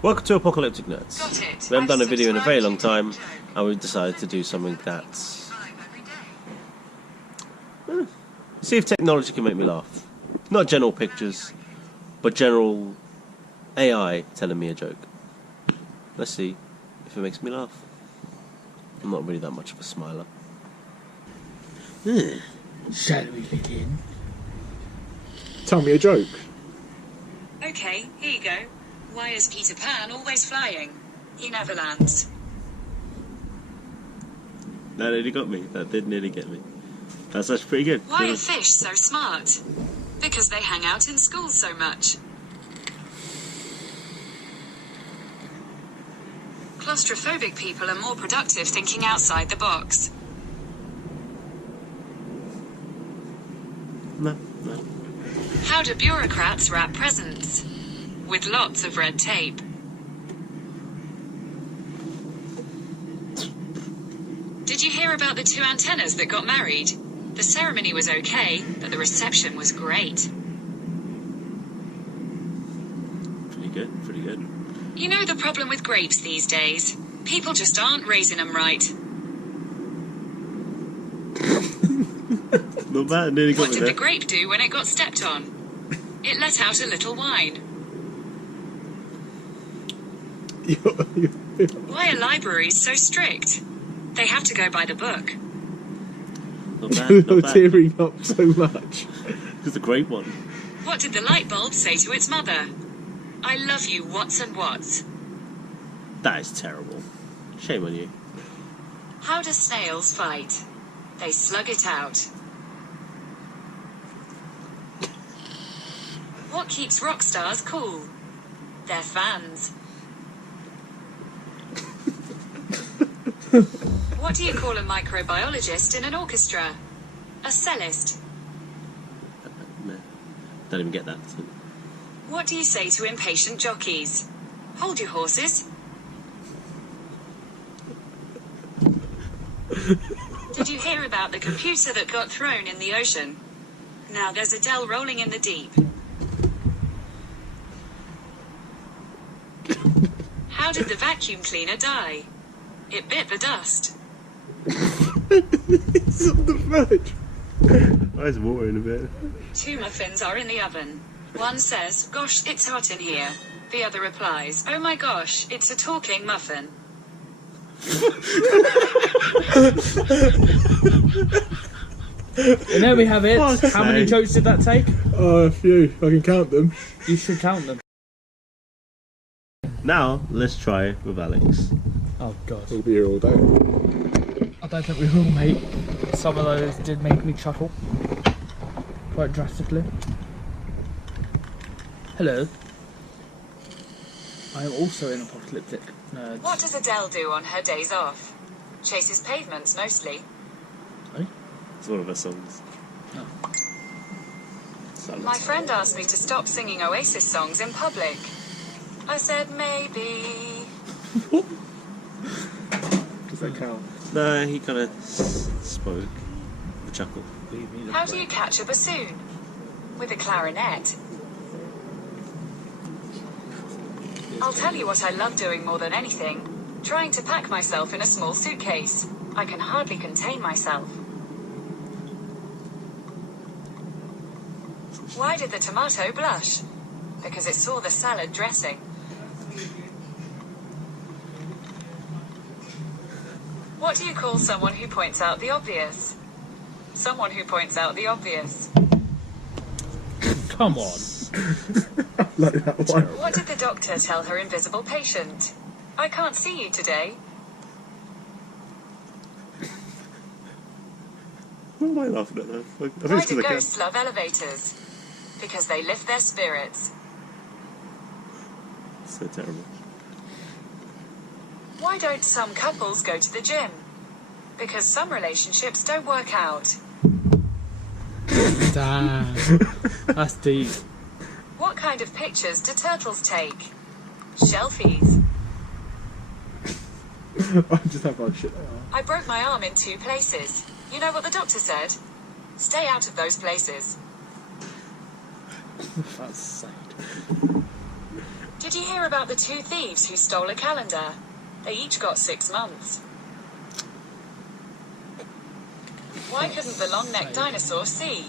Welcome to Apocalyptic Nerds. We haven't done a video in a very long time, and we've decided to do something that's... see if technology can make me laugh. Not general pictures, but general AI telling me a joke. Let's see if it makes me laugh. I'm not really that much of a smiler. Shall we begin? Tell me a joke. Okay, here you go. Why is Peter Pan always flying? He never lands. That nearly got me. That did nearly get me. That's actually pretty good. Why are fish so smart? Because they hang out in schools so much. Claustrophobic people are more productive thinking outside the box. No. How do bureaucrats wrap presents? With lots of red tape. Did you hear about the two antennas that got married? The ceremony was okay, but the reception was great. Pretty good. You know the problem with grapes these days? People just aren't raising them right. Not bad, nearly got What me did there. the grape do when it got stepped on? It let out a little whine. Why are libraries so strict? They have to go by the book. Not bad, You're not bad. tearing up so much. It's a great one. What did the light bulb say to its mother? I love you, Watson Watts. That is terrible. Shame on you. How do snails fight? They slug it out. What keeps rock stars cool? Their fans. What do you call a microbiologist in an orchestra? A cellist. No. Don't even get that. What do you say to impatient jockeys? Hold your horses. Did you hear about the computer that got thrown in the ocean? Now there's Adele rolling in the deep. How did the vacuum cleaner die? It bit the dust. It's on the verge. Why is water in a bit? Two muffins are in the oven. One says, gosh, it's hot in here. The other replies, oh my gosh, it's a talking muffin. And there we have it. Fuck's How many sake. jokes did that take? Oh, a few. I can count them. You should count them. Now, let's try with Alex. Oh god. We'll be here all day. I don't think we will, mate. Some of those did make me chuckle. Quite drastically. Hello. I am also in Apocalyptic Nerds. What does Adele do on her days off? Chases pavements mostly. It's one of her songs. Oh. Silence. My friend asked me to stop singing Oasis songs in public. I said maybe. Does that count? No, he kind of spoke. The chuckle. How do you catch a bassoon? With a clarinet. I'll tell you what I love doing more than anything. Trying to pack myself in a small suitcase. I can hardly contain myself. Why did the tomato blush? Because it saw the salad dressing. What do you call someone who points out the obvious? Someone who points out the obvious. Come on. Like that one. What did the doctor tell her invisible patient? I can't see you today. What am I laughing at though? I think Why it's do 'cause I ghosts love elevators? Because they lift their spirits. can. So terrible. Why don't some couples go to the gym? Because some relationships don't work out. Damn. That's deep. What kind of pictures do turtles take? Shelfies. I just have my shit out. I broke my arm in 2 places. You know what the doctor said? Stay out of those places. That's sad. Do Did you hear about the 2 thieves who stole a calendar? They each got 6 months. Why couldn't the long-necked dinosaur see?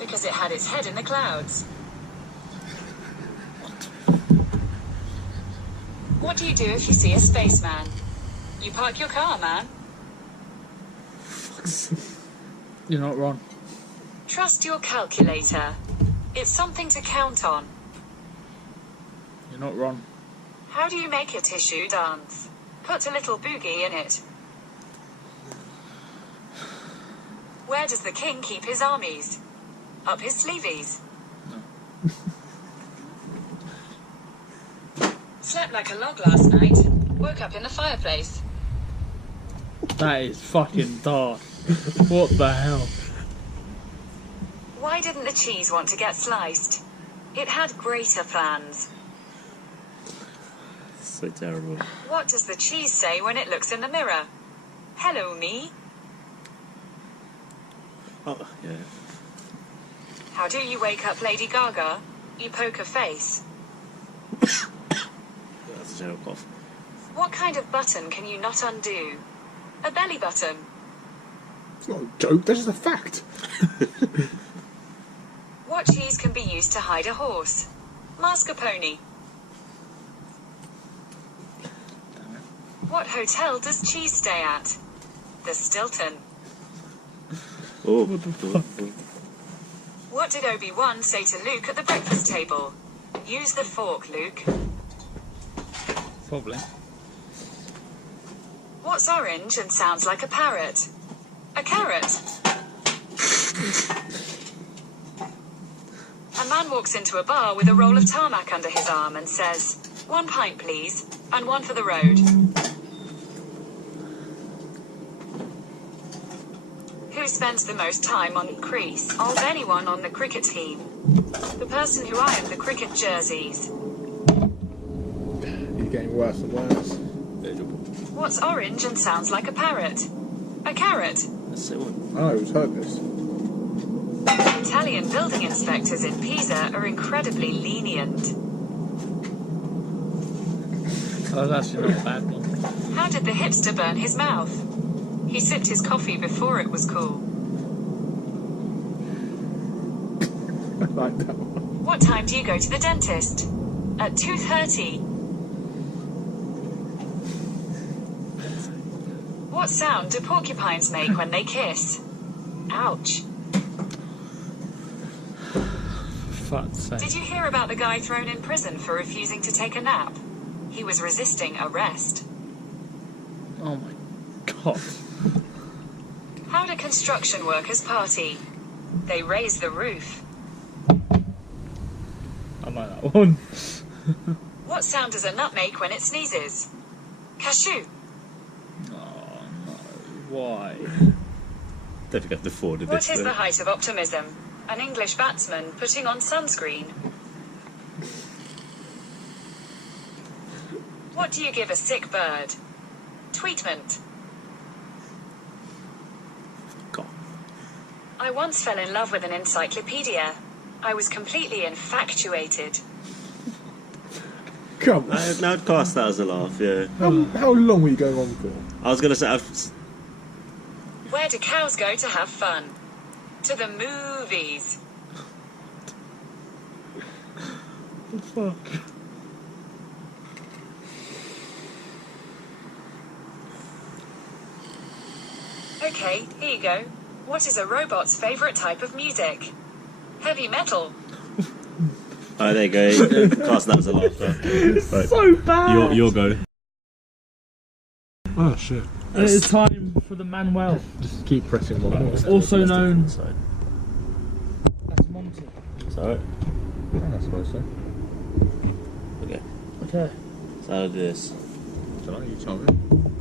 Because it had its head in the clouds. What do you do if you see a spaceman? You park your car, man. You're not wrong. Trust your calculator. It's something to count on. You're not wrong. How do you make a tissue dance? Put a little boogie in it. Where does the king keep his armies? Up his sleeveys. Slept like a log last night. Woke up in the fireplace. That is fucking dark. What the hell? Why didn't the cheese want to get sliced? It had greater plans. So terrible. What does the cheese say when it looks in the mirror? Hello, me. Oh, yeah. How do you wake up Lady Gaga? You poke her face. That's a general cough. What kind of button can you not undo? A belly button. It's not a joke, that's just a fact. What cheese can be used to hide a horse? Mascarpone. What hotel does cheese stay at? The Stilton. Oh, What the fuck? What did Obi-Wan say to Luke at the breakfast table? Use the fork, Luke. Probably. What's orange and sounds like a parrot? A carrot. A man walks into a bar with a roll of tarmac under his arm and says, 1 pint please, and 1 for the road. Who spends the most time on crease of anyone on the cricket team? The person who ironed the cricket jerseys. He's getting worse and worse. What's orange and sounds like a parrot? A carrot. Let's see what. I know who's heard this. Italian building inspectors in Pisa are incredibly lenient. Oh, that's actually not a bad one. How did the hipster burn his mouth? He sipped his coffee before it was cool. I like that one. What time do you go to the dentist? At 2:30. What sound do porcupines make when they kiss? Ouch. For fuck's sake. Did you hear about the guy thrown in prison for refusing to take a nap? He was resisting arrest. Oh my god. How do construction workers party? They raise the roof. I like that one. What sound does a nut make when it sneezes? Cashew. Oh no. Why? Don't think I've afforded What this. is though. the height of optimism? An English batsman putting on sunscreen. What do you give a sick bird? Treatment. God. I once fell in love with an encyclopedia. I was completely infatuated. Come on. I'd class that as a laugh, yeah. How long were you going on for? I was going to say, Where do cows go to have fun? To the movies. What the fuck? Okay, here you go. What is a robot's favourite type of music? Heavy metal. oh, there you go. Class that as a laugh. Right. So bad! Your go. Oh shit. And it is time for the Manuel, Just keep pressing one more. also known Inside. as Monty. It's alright. I suppose so. Okay. Okay. So how do this? Don't know, you tell me.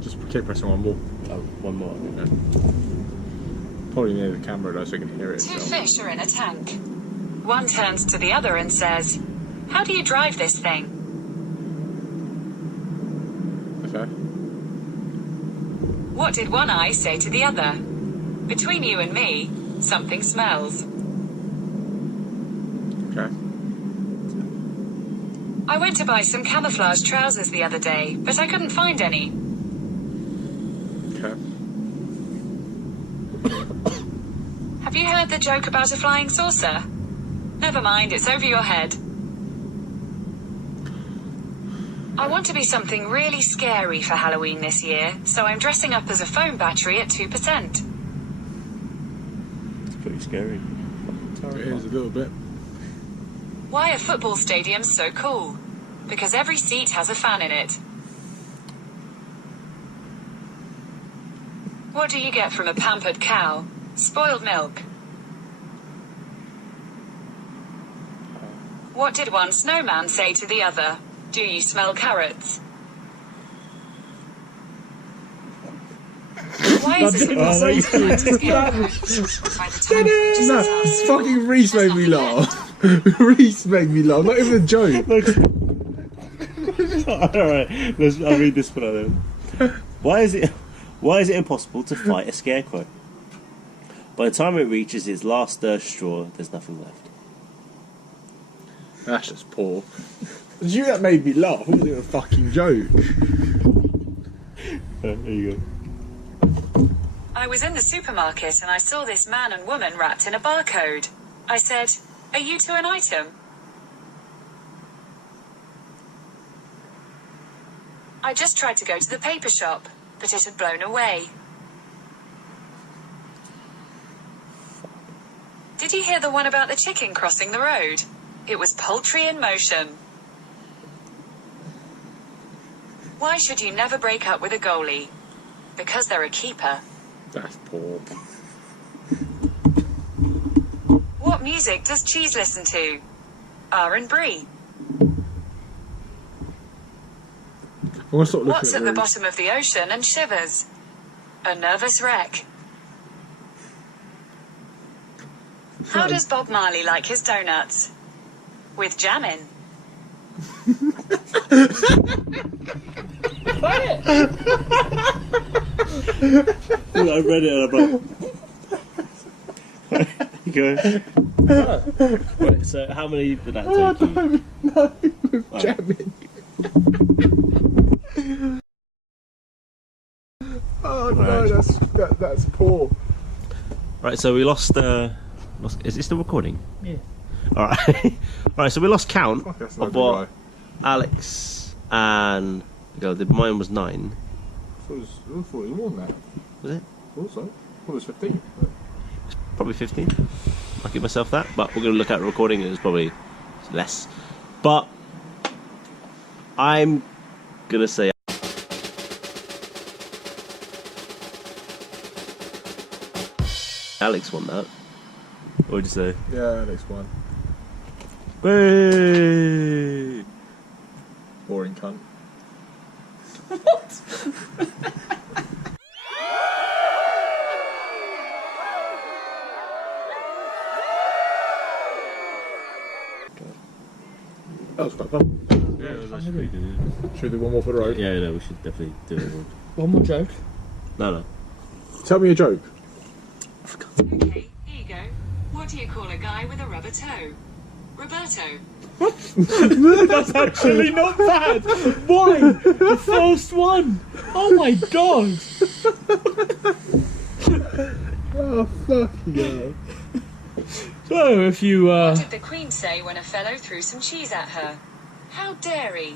Just keep pressing one more. Oh, one more. Probably near the camera though so you can hear it. 2 fish are in a tank. One turns to the other and says, "How do you drive this thing?" Okay. What did one eye say to the other? Between you and me, something smells. Okay. I I went to buy some camouflage trousers the other day, but I couldn't find any. Okay. Have you heard the joke about a flying saucer? Never mind, it's over your head. I want to be something really scary for Halloween this year, so I'm dressing up as a phone battery at 2%. It's pretty scary. It is a little bit. Why are football stadiums so cool? Because every seat has a fan in it. What do you get from a pampered cow? Spoiled milk. What did one snowman say to the other? Do you smell carrots? Why is it impossible to find a scarecrow? By the time it reaches No, its house, fucking Reece made me laugh. Reece made me laugh. Not even a joke. Alright, I'll read this one out then. Why is it impossible to fight a scarecrow? By the time it reaches its last straw, there's nothing left. That's just poor. It was you that made me laugh. It wasn't even a fucking joke. There you go. I was in the supermarket and I saw this man and woman wrapped in a barcode. I said, "Are you two an item?" I just tried to go to the paper shop, but it had blown away. Did you hear the one about the chicken crossing the road? It was poultry in motion. Why should you never break up with a goalie? Because they're a keeper. That's poor. What music does Cheese listen to? R&B. I want to start looking What's at at the Reece. bottom of the ocean and shivers? A nervous wreck. How does Bob Marley like his donuts? With jam in. I read it and I'm like... You go. Right, so how many did that take you? No, with jamming. Oh no, Right. that's poor. Right, so we lost... Is it still recording? Yeah. Alright. Alright, so we lost count Fuck, that's of not what good, Alex and Miguel did. Mine was 9. I thought it was more than that. Was it? Also, I thought it was 15. Probably 15. I'll give myself that, but we're going to look at the recording and it's probably less. But I'm going to say Alex won that. What would you say? Yeah, next one. Hey! Boring cunt. That was quite fun. Yeah, it was actually pretty good. Should we do one more for the road? Yeah, no, we should definitely do it. One more joke. No. Tell me a joke. Okay, here you go. What do you call a guy with a rubber toe? Roberto. That's actually not bad. Why? The first one. Oh my god. Oh, fuck yeah. So if you What did the Queen say when a fellow threw some cheese at her? How dare-y.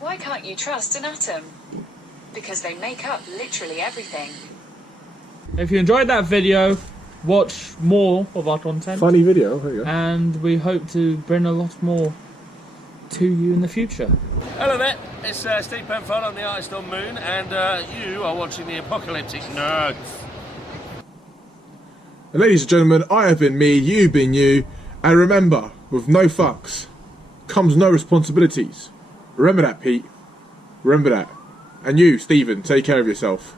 Why can't you trust an atom? Because they make up literally everything. if you enjoyed that video, watch more of our content. Funny video, there you go. And we hope to bring a lot more to you in the future. Hello there, it's Steve Penfold on the Artist on Moon, and you are watching the Apocalyptic Nerds. And ladies and gentlemen, I have been me, you've been you, and remember, with no fucks comes no responsibilities. Remember that, Pete. Remember that. And you, Stephen, take care of yourself.